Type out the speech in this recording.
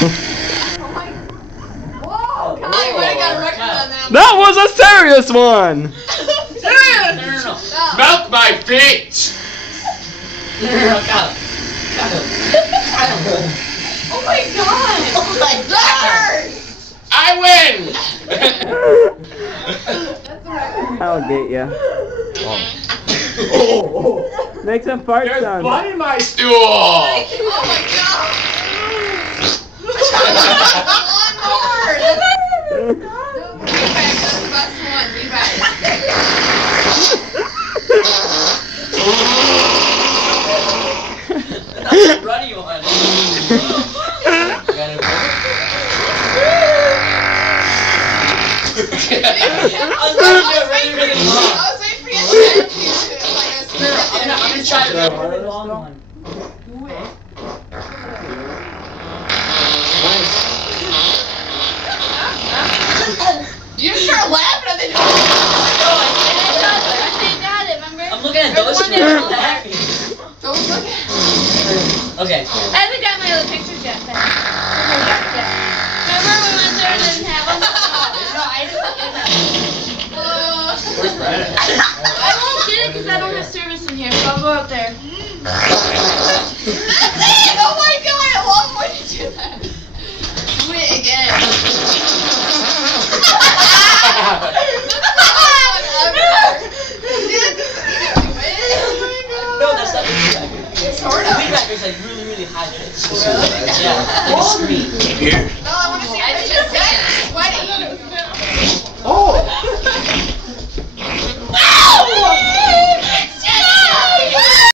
Oh my. Whoa, God, I would have got a record on that. That was a serious one! Serious! No. Stop. Milk my feet! No, got him. Oh my God! Oh my God. Record! I win! That's a record. I'll get ya. Oh, Make some fart there's sounds. blood in my stool! Thank you. Oh my God! One more! Feedback, that's the best one. Feedback. That's a runny one. I was waiting for you to say it. I'm gonna try the long one. Do it. You start laughing and then I'm looking at those two. They're laughing. don't look at it. Okay. I haven't got my other pictures yet. Remember we went there and didn't have them? No, I didn't get them. Where's Brad? I won't get it because I don't have service in here, so I'll go up there. That's it! Oh my God, I love when you do that. Do it again. No, that's not a feedback. Sort of. Feedback is like really, really high pitched. Really? Yeah, like a scream. Here.